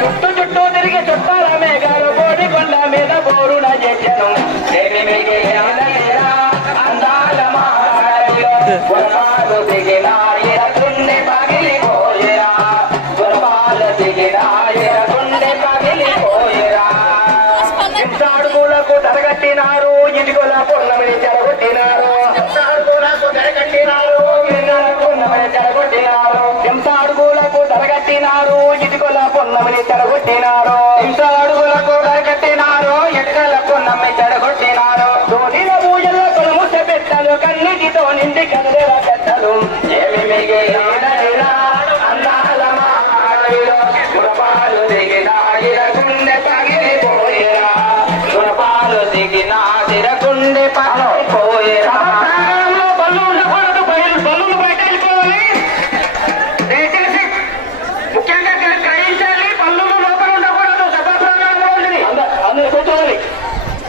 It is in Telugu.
చుట్టూ చుట్టూ తిరిగి చుట్టాల మేఘాలు కోడి కొండ మీద బోరున చేశాను అందాల గురపాలు దిగినా గుండె పగిలిపోయేరా గురపాలు దిగినా గుండె పగిలిపోయేరా హింసాడుగులకు తరగట్టినారు ఇటుకల పొన్నమిని చెడగొట్టినారు హింసాడుగులకు తరగట్టినారు పొన్నమిని చెడగొట్టినారు హింసాడుగులకు తరగట్టినారు ఇటుకల పొన్నమిని చెడగొట్టినారు హింసాడుగులకు తరగట్టినారు ఇటుకల పొన్నమి చెడగొట్టినారు దోడిన పూజల కొలుముస పెట్టలు కన్నిటితో నిండి కన్నెల పెట్టలు ఏమి మిగిలిన అందాల మాటలు గురపాలు దిగిన గుండె పగిలిపోయేరా గురపాలు దిగిన గుండె పగిలిపోయేరా బల్లు ఉండకూడదు బల్లులు బయట వెళ్ళిపోవాలి దయచేసి ముఖ్యంగా గ్రహించాలి బల్లులు లోపల ఉండకూడదు సభా ప్రాంగణంలో అందరూ కూర్చోవాలి